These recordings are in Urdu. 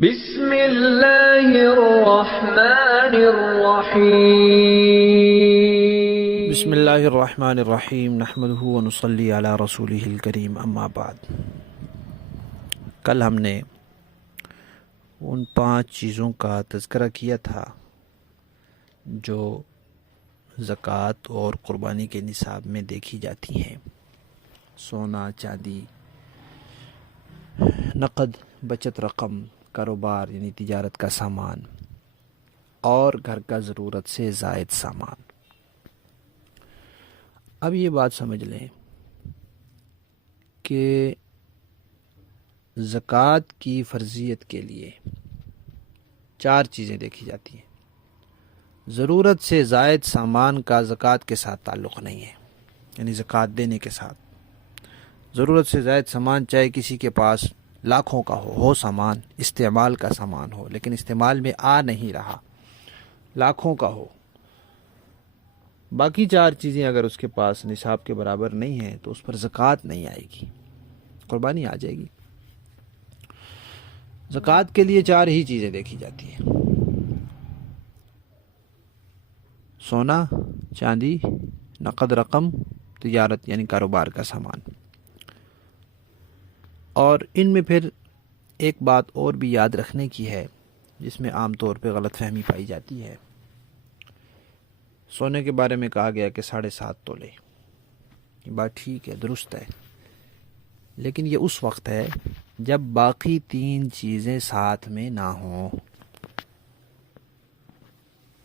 بسم اللہ الرحمن الرحیم بسم اللہ الرحمن الرحیم نحمدہ ونصلی علی رسولہ الکریم اما بعد۔ کل ہم نے ان 5 چیزوں کا تذکرہ کیا تھا جو زکوٰۃ اور قربانی کے نصاب میں دیکھی جاتی ہیں: سونا، چاندی، نقد، بچت رقم، کاروبار یعنی تجارت کا سامان، اور گھر کا ضرورت سے زائد سامان۔ اب یہ بات سمجھ لیں کہ زکوٰۃ کی فرضیت کے لیے 4 چیزیں دیکھی جاتی ہیں۔ ضرورت سے زائد سامان کا زکوٰۃ کے ساتھ تعلق نہیں ہے، یعنی زکوٰۃ دینے کے ساتھ۔ ضرورت سے زائد سامان چاہے کسی کے پاس لاکھوں کا ہو سامان، استعمال کا سامان ہو لیکن استعمال میں آ نہیں رہا، لاکھوں کا ہو، باقی 4 چیزیں اگر اس کے پاس نصاب کے برابر نہیں ہیں تو اس پر زکوٰۃ نہیں آئے گی، قربانی آ جائے گی۔ زکوٰۃ کے لیے 4 ہی چیزیں دیکھی جاتی ہیں: سونا، چاندی، نقد رقم، تجارت یعنی کاروبار کا سامان۔ اور ان میں پھر ایک بات اور بھی یاد رکھنے کی ہے جس میں عام طور پہ غلط فہمی پائی جاتی ہے۔ سونے کے بارے میں کہا گیا کہ 7.5 تولے، یہ بات ٹھیک ہے، درست ہے، لیکن یہ اس وقت ہے جب باقی 3 چیزیں ساتھ میں نہ ہوں۔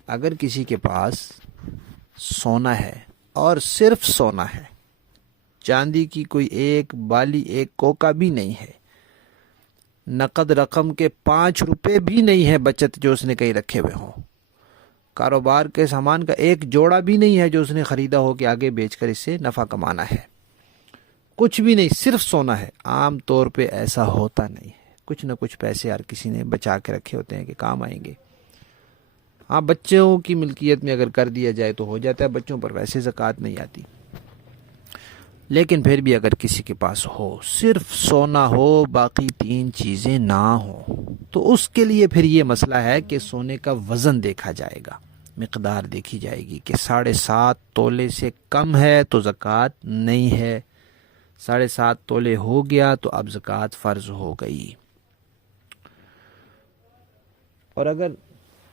اگر کسی کے پاس سونا ہے اور صرف سونا ہے، چاندی کی کوئی ایک بالی، ایک کوکا بھی نہیں ہے، نقد رقم کے 5 روپے بھی نہیں ہے بچت جو اس نے کہیں رکھے ہوئے ہوں، کاروبار کے سامان کا ایک جوڑا بھی نہیں ہے جو اس نے خریدا ہو کہ آگے بیچ کر اس سے نفع کمانا ہے، کچھ بھی نہیں، صرف سونا ہے۔ عام طور پہ ایسا ہوتا نہیں ہے، کچھ نہ کچھ پیسے ہر کسی نے بچا کے رکھے ہوتے ہیں کہ کام آئیں گے۔ ہاں، بچوں کی ملکیت میں اگر کر دیا جائے تو ہو جاتا ہے، بچوں پر ویسے زکوٰۃ نہیں آتی، لیکن پھر بھی اگر کسی کے پاس ہو، صرف سونا ہو، باقی 3 چیزیں نہ ہوں، تو اس کے لیے پھر یہ مسئلہ ہے کہ سونے کا وزن دیکھا جائے گا، مقدار دیکھی جائے گی کہ 7.5 تولے سے کم ہے تو زکوٰۃ نہیں ہے، 7.5 تولے ہو گیا تو اب زکوٰۃ فرض ہو گئی۔ اور اگر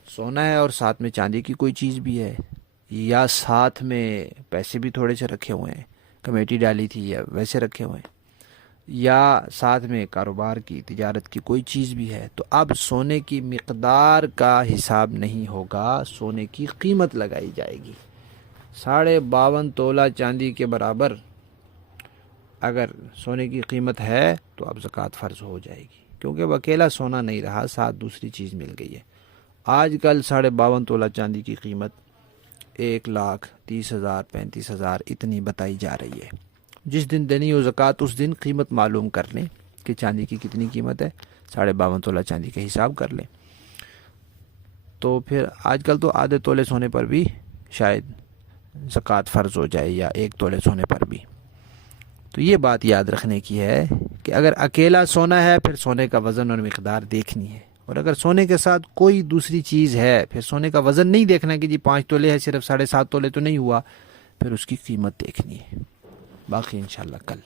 سونا ہے اور ساتھ میں چاندی کی کوئی چیز بھی ہے، یا ساتھ میں پیسے بھی تھوڑے سے رکھے ہوئے ہیں، کمیٹی ڈالی تھی یا ویسے رکھے ہوئے ہیں، یا ساتھ میں کاروبار کی، تجارت کی کوئی چیز بھی ہے، تو اب سونے کی مقدار کا حساب نہیں ہوگا، سونے کی قیمت لگائی جائے گی۔ 52.5 تولہ چاندی کے برابر اگر سونے کی قیمت ہے تو اب زکوٰۃ فرض ہو جائے گی، کیونکہ وہ اکیلا سونا نہیں رہا، ساتھ دوسری چیز مل گئی ہے۔ آج کل 52.5 تولہ چاندی کی قیمت 1,30,000 35,000 اتنی بتائی جا رہی ہے۔ جس دن دینی ہو زکوٰۃ اس دن قیمت معلوم کر لیں کہ چاندی کی کتنی قیمت ہے، 52.5 تولہ چاندی کا حساب کر لیں، تو پھر آج کل تو آدھے تولے سونے پر بھی شاید زکوٰۃ فرض ہو جائے، یا 1 تولے سونے پر بھی۔ تو یہ بات یاد رکھنے کی ہے کہ اگر اکیلا سونا ہے پھر سونے کا وزن اور مقدار دیکھنی ہے، اور اگر سونے کے ساتھ کوئی دوسری چیز ہے پھر سونے کا وزن نہیں دیکھنا کہ جی 5 تولے ہے، صرف 7.5 تولے تو نہیں ہوا، پھر اس کی قیمت دیکھنی ہے۔ باقی انشاءاللہ کل۔